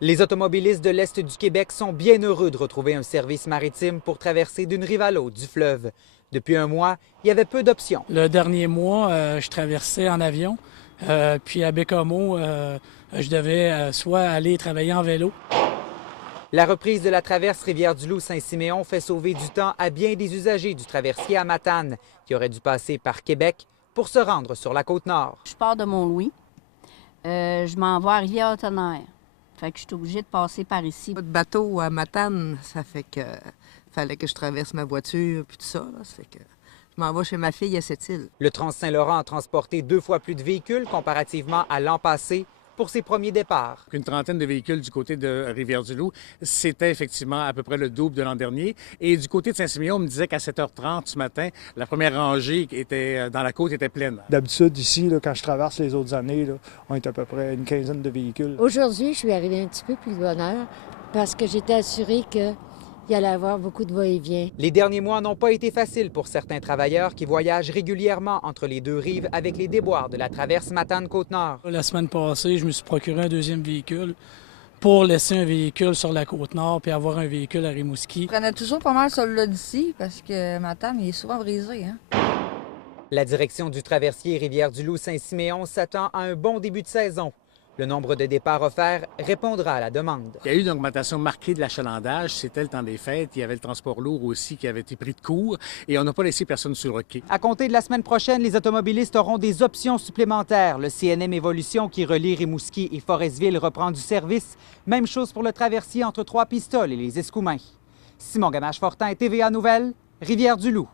Les automobilistes de l'Est du Québec sont bien heureux de retrouver un service maritime pour traverser d'une rive à l'autre du fleuve. Depuis un mois, il y avait peu d'options. Le dernier mois, je traversais en avion, puis à Bécomo, je devais soit aller travailler en vélo. La reprise de la traverse Rivière-du-Loup-Saint-Siméon fait sauver du temps à bien des usagers du traversier à Matane, qui auraient dû passer par Québec pour se rendre sur la Côte-Nord. Je pars de Mont-Louis. Je m'en vais à Rivière-au-Tonnerre. Fait que je suis obligée de passer par ici. Pas de bateau à Matane, ça fait que fallait que je traverse ma voiture puis tout ça. Là. Ça fait que je m'en vais chez ma fille à cette île. Le Trans-Saint-Laurent a transporté 2 fois plus de véhicules comparativement à l'an passé pour ses premiers départs. Une trentaine de véhicules du côté de Rivière-du-Loup, c'était effectivement à peu près le double de l'an dernier. Et du côté de Saint-Siméon, on me disait qu'à 7h30 ce matin, la première rangée était dans la côte était pleine. D'habitude, ici, là, quand je traverse les autres années, là, on est à peu près une quinzaine de véhicules. Aujourd'hui, je suis arrivée un petit peu plus de bonne heure parce que j'étais assurée qu'il y allait avoir beaucoup de va-et-vient. Les derniers mois n'ont pas été faciles pour certains travailleurs qui voyagent régulièrement entre les deux rives avec les déboires de la traverse Matane-Côte-Nord. La semaine passée, je me suis procuré un deuxième véhicule pour laisser un véhicule sur la Côte-Nord puis avoir un véhicule à Rimouski. Je prenais toujours pas mal celui-là d'ici parce que Matane, il est souvent brisé. La direction du traversier Rivière-du-Loup-Saint-Siméon s'attend à un bon début de saison. Le nombre de départs offerts répondra à la demande. Il y a eu une augmentation marquée de l'achalandage. C'était le temps des fêtes. Il y avait le transport lourd aussi qui avait été pris de court et on n'a pas laissé personne sur le quai. À compter de la semaine prochaine, les automobilistes auront des options supplémentaires. Le CNM Évolution qui relie Rimouski et Forestville reprend du service. Même chose pour le traversier entre Trois-Pistoles et les Escoumins. Simon Gamache-Fortin, TVA Nouvelles, Rivière-du-Loup.